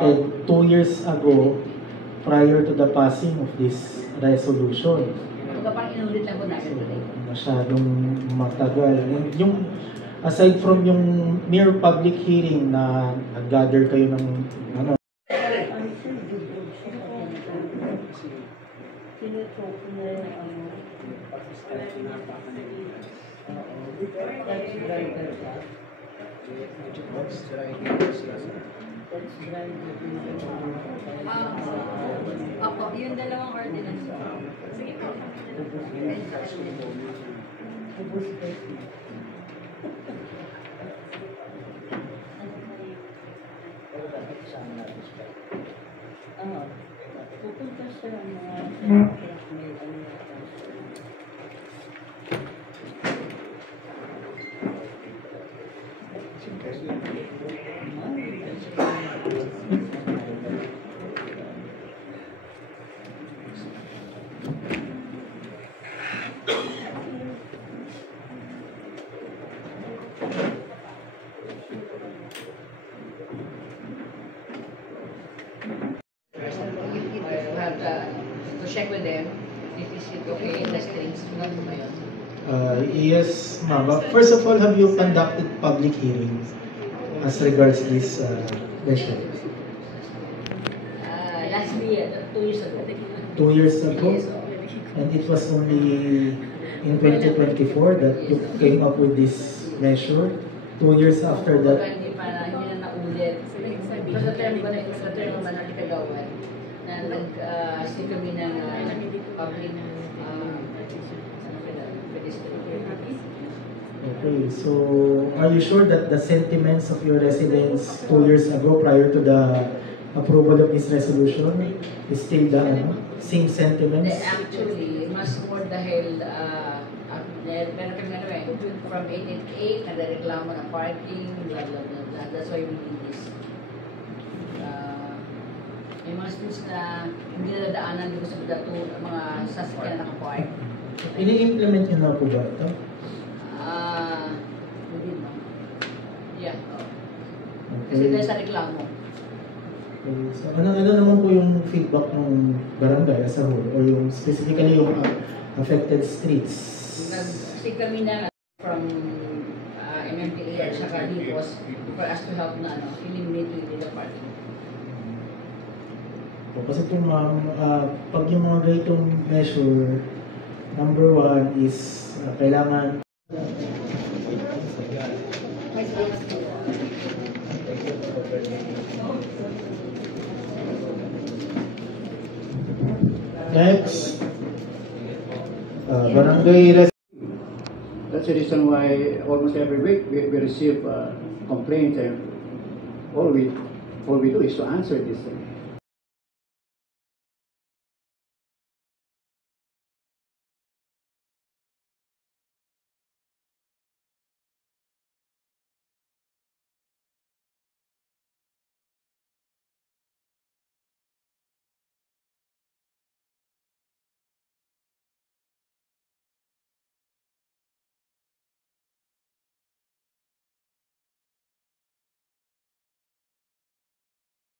2 years ago, prior to the passing of this resolution. Parang inulit lang po namin today. Masyadong matagal. Yung, aside from yung mere public hearing na nag-gather kayo ng ano, Opo, yung dalawang ordinance. Sige po. Pupunta siya mga To check with them if is it okay in the strings. yes, ma'am. First of all, have you conducted public hearings as regards this measure? Last year, 2 years ago. 2 years ago? Yes. And it was only in 2024 that you came up with this measure. 2 years after that. Hindi na naulit. Sa term ko na ito, sa term naman ng Kagawan, na nag-stick kami ng public Okay, so are you sure that the sentiments of your residents 2 years ago prior to the approval of this resolution is still the same sentiments? Actually, mas more dahil meron kami from 888, nagreklamo ng parking, blah blah blah. That's why we did this. May mga streets na hindi na dadaanan dito sa mga sasakyan na nakapark. Ini-implement nyo na po ba ito? Hindi ba? Yeah. Okay. Kasi dahil sa reklamo. Okay. So, ano naman po yung feedback ng barangay as a whole or yung specifically yung affected streets? Nag-stick kami na from MMDA at saka Lipos for us to help na eliminate yung illegal parking. Kasi po ma'am, pag yung mga ganitong measure, number 1 is kailangan next, barangay. That's the reason why almost every week we receive complaints, and all we do is to answer this thing.